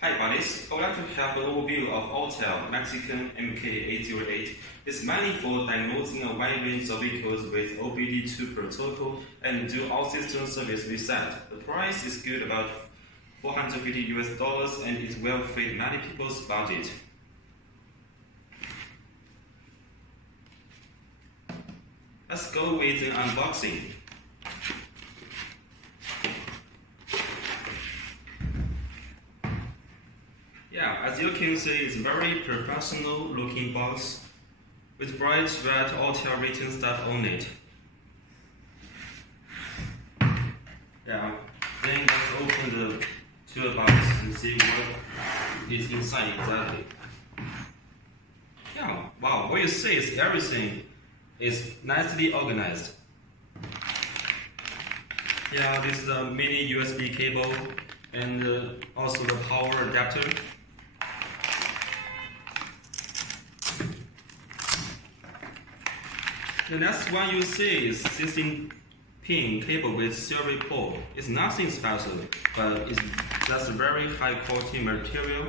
Hi buddies, I would like to have an overview of Autel MaxiCOM MK808. It's mainly for diagnosing a wide range of vehicles with OBD2 protocol and do all system service reset. The price is good, about $450 and it will fit many people's budget. Let's go with the unboxing. Yeah, as you can see, it's a very professional looking box with bright red Autel written stuff on it. Yeah, then let's open the toolbox and see what is inside exactly. Yeah, wow, what you see is everything is nicely organized. Yeah, this is a mini USB cable and also the power adapter. The next one you see is 16-pin cable with serial port. It's nothing special, but it's just very high quality material.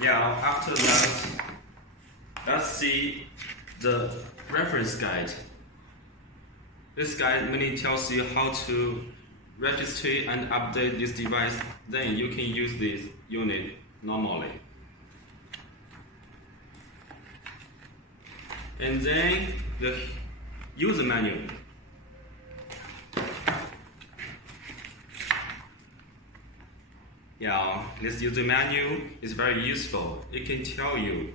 Yeah, after that, let's see the reference guide. This guide mainly tells you how to register and update this device. Then you can use this unit normally. And then the user manual. Yeah, this user manual is very useful. It can tell you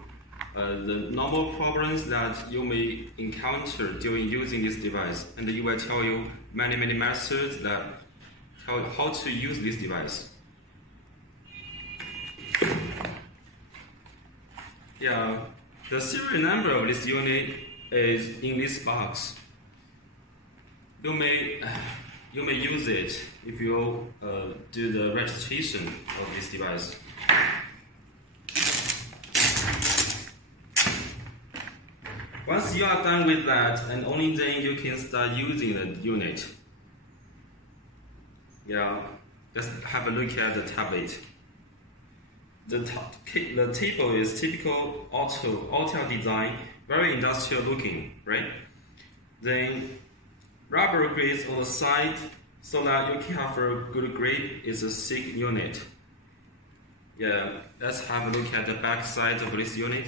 the normal problems that you may encounter during using this device, and it will tell you many methods that tell how to use this device. Yeah. The serial number of this unit is in this box. You may use it if you do the registration of this device. Once you are done with that, and only then you can start using the unit. Yeah, let's have a look at the tablet. The table is typical Autel design, very industrial looking, right? Then rubber grids on the side so that you can have a good grip. It's a thick unit. Yeah, let's have a look at the back side of this unit.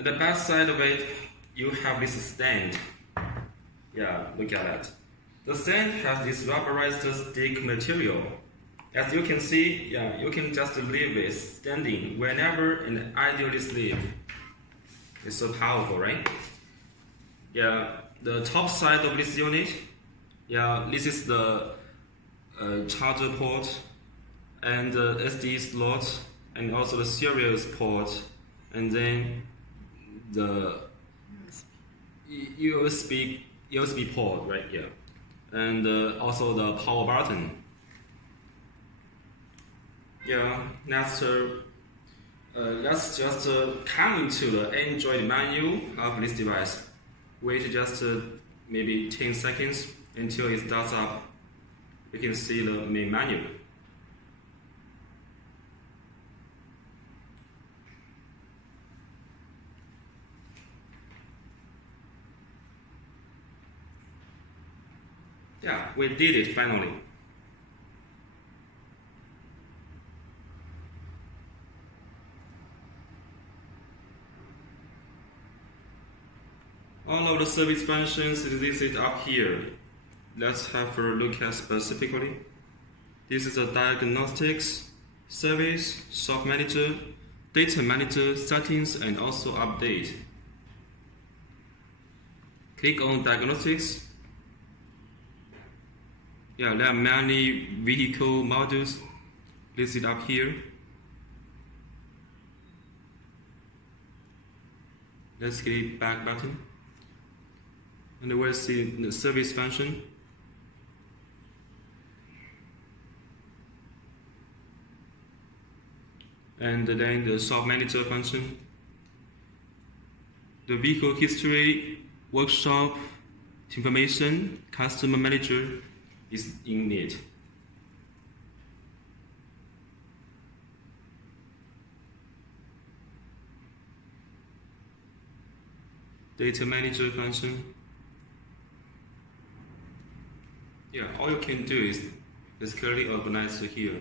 At the back side of it, you have this stand. Yeah, look at that. The stand has this rubberized stick material. As you can see, yeah, you can just leave it standing whenever and ideally sleep. It's so powerful, right? Yeah, the top side of this unit, yeah, this is the charger port and the SD slot and also the serial port, and then the USB port right here, and also the power button. Yeah, let's just come into the Android menu of this device. Wait just maybe 10 seconds until it starts up. You can see the main menu. Yeah, we did it finally. All of the service functions listed up here. Let's have a look at specifically. This is a diagnostics, service, shop manager, data manager, settings, and also update. Click on diagnostics. Yeah, there are many vehicle models listed up here. Let's click back button. And we'll see the service function. And then the shop manager function. The vehicle history, workshop, information, customer manager, is in it. Data manager function. Yeah, all you can do is clearly organize here.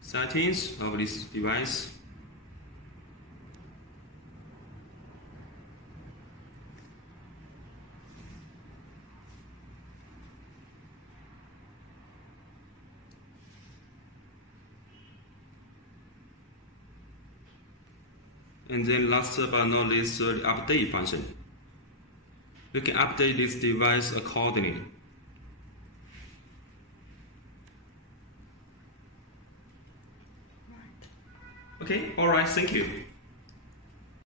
Settings of this device. And then last but not least, the update function. You can update this device accordingly. Okay, alright, thank you.